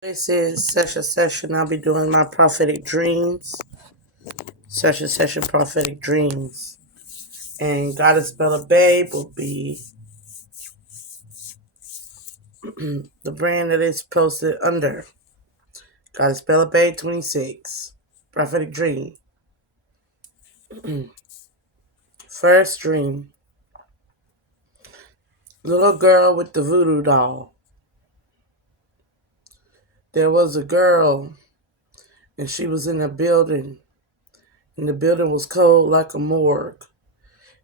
This is session. I'll be doing my prophetic dreams. Session prophetic dreams. And Goddess Bella Babe will be the brand that it's posted under. Goddess Bella Babe 26. Prophetic dream. First dream. Little girl with the voodoo doll. There was a girl and she was in a building. And the building was cold like a morgue.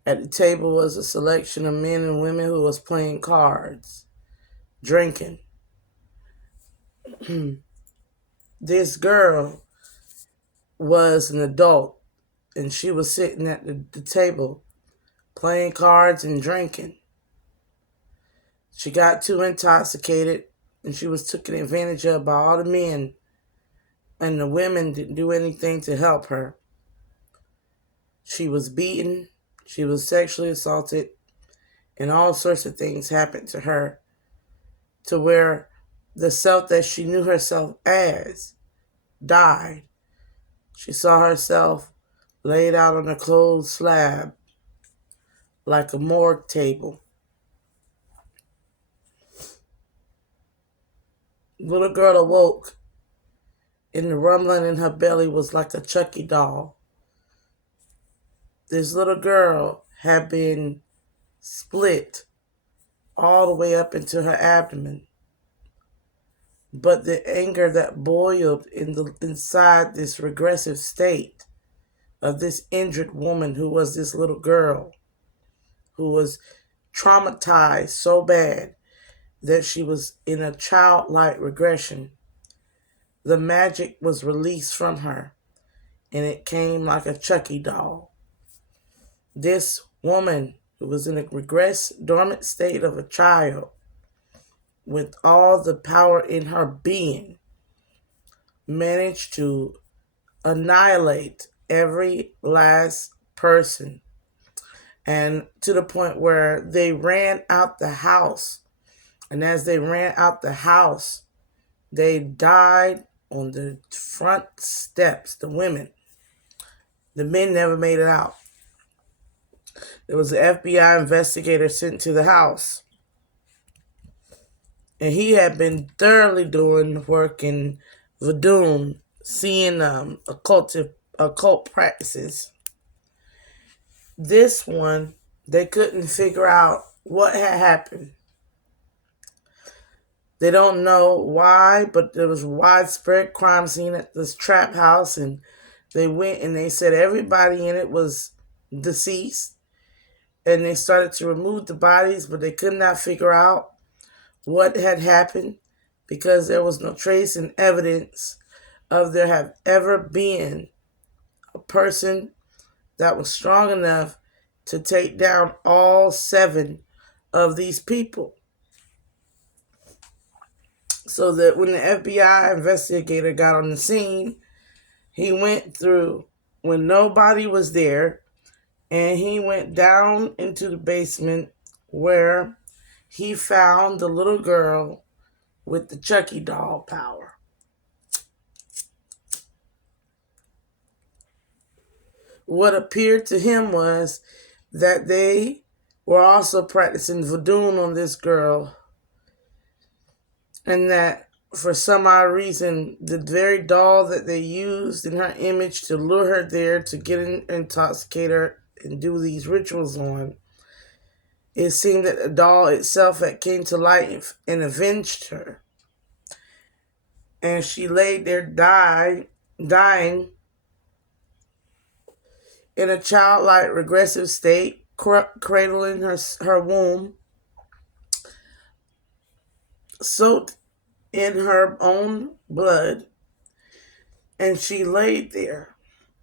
At the table was a selection of men and women who was playing cards, drinking. This girl was an adult, and she was sitting at the table playing cards and drinking. She got too intoxicated, and she was taken advantage of by all the men, and the women didn't do anything to help her. She was beaten, she was sexually assaulted, and all sorts of things happened to her, to where the self that she knew herself as died. She saw herself laid out on a cold slab like a morgue table. Little girl awoke, and the rumbling in her belly was like a Chucky doll. This little girl had been split all the way up into her abdomen. But the anger that boiled inside this regressive state of this injured woman who was this little girl, who was traumatized so bad that she was in a childlike regression, the magic was released from her, and it came like a Chucky doll. This woman, who was in a regressed, dormant state of a child, with all the power in her being, managed to annihilate every last person, and to the point where they ran out the house. And as they ran out the house, they died on the front steps, the women. The men never made it out. There was an FBI investigator sent to the house, and he had been thoroughly doing work in voodoo, seeing occult practices. This one, they couldn't figure out what had happened. They don't know why, but there was widespread crime scene at this trap house, and they went and they said everybody in it was deceased, and they started to remove the bodies, but they could not figure out what had happened because there was no trace and evidence of there have ever been a person that was strong enough to take down all 7 of these people. So that when the FBI investigator got on the scene, he went through when nobody was there, and he went down into the basement where he found the little girl with the Chucky doll power. What appeared to him was that they were also practicing voodoo on this girl, and that for some odd reason, the very doll that they used in her image to lure her there to get intoxicate her and do these rituals on, it seemed that the doll itself had came to life and avenged her. And she laid there dying in a childlike regressive state, cradling her womb, soaked in her own blood, and she laid there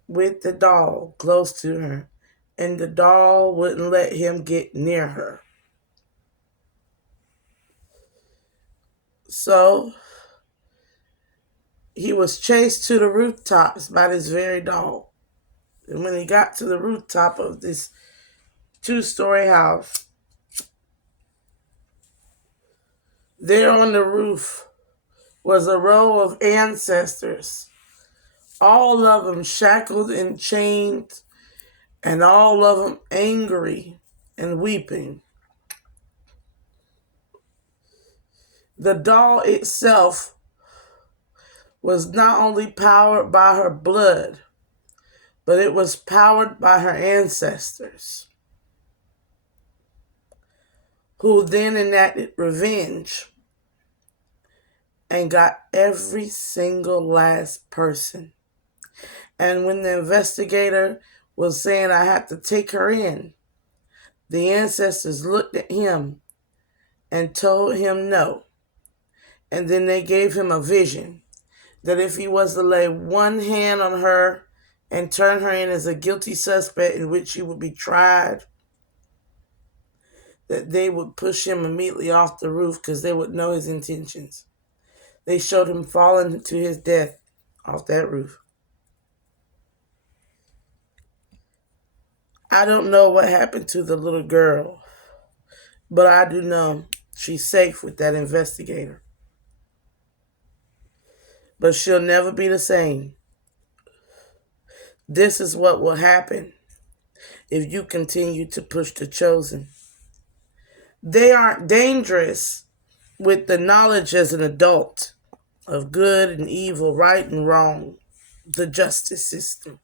with the doll close to her, and the doll wouldn't let him get near her. So he was chased to the rooftops by this very doll. And when he got to the rooftop of this 2-story house, there on the roof was a row of ancestors, all of them shackled and chained, and all of them angry and weeping. The doll itself was not only powered by her blood, but it was powered by her ancestors, who then enacted revenge and got every single last person. And when the investigator was saying, I have to take her in, the ancestors looked at him and told him no. And then they gave him a vision that if he was to lay one hand on her and turn her in as a guilty suspect in which she would be tried, that they would push him immediately off the roof because they would know his intentions. They showed him falling to his death off that roof. I don't know what happened to the little girl, but I do know she's safe with that investigator. But she'll never be the same. This is what will happen if you continue to push the chosen. They aren't dangerous with the knowledge as an adult of good and evil, right and wrong, the justice system.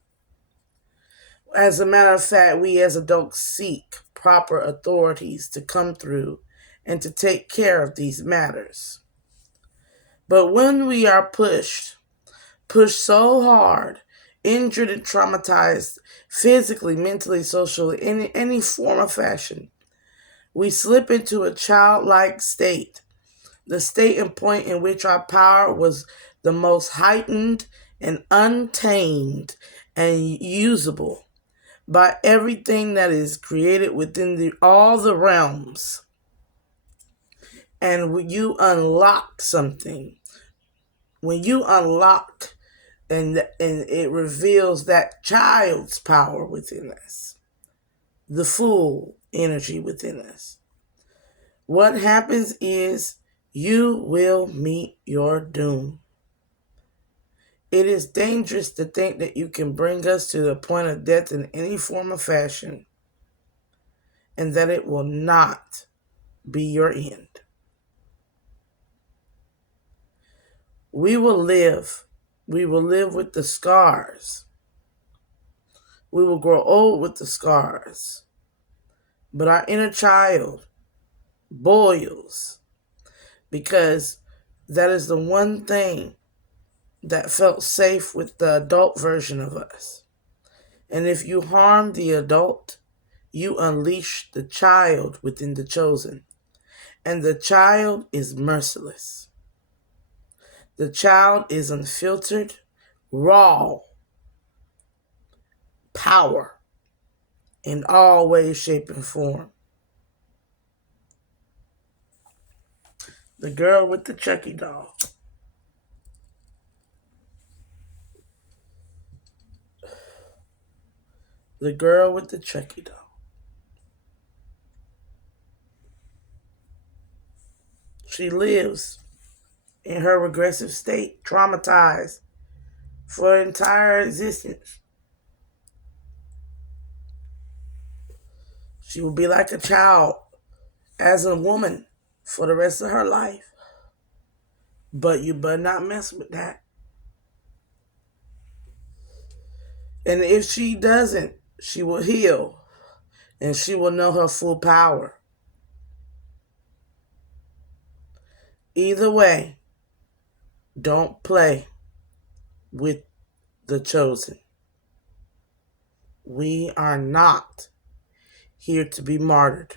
As a matter of fact, we as adults seek proper authorities to come through and to take care of these matters. But when we are pushed so hard, injured and traumatized, physically, mentally, socially, in any form or fashion, we slip into a childlike state, the state and point in which our power was the most heightened and untamed and usable by everything that is created within all the realms. And when you unlock something, when you unlock and it reveals that child's power within us, the full energy within us, what happens is you will meet your doom. It is dangerous to think that you can bring us to the point of death in any form or fashion, and that it will not be your end. We will live. We will live with the scars. We will grow old with the scars. But our inner child boils, because that is the one thing that felt safe with the adult version of us. And if you harm the adult, you unleash the child within the chosen. And the child is merciless. The child is unfiltered, raw power in all ways, shape, and form. The girl with the Chucky doll. The girl with the Chucky doll. She lives in her regressive state, traumatized for her entire existence. She will be like a child as a woman for the rest of her life. But you better not mess with that. And if she doesn't, she will heal and she will know her full power. Either way, don't play with the chosen. We are not here to be martyred.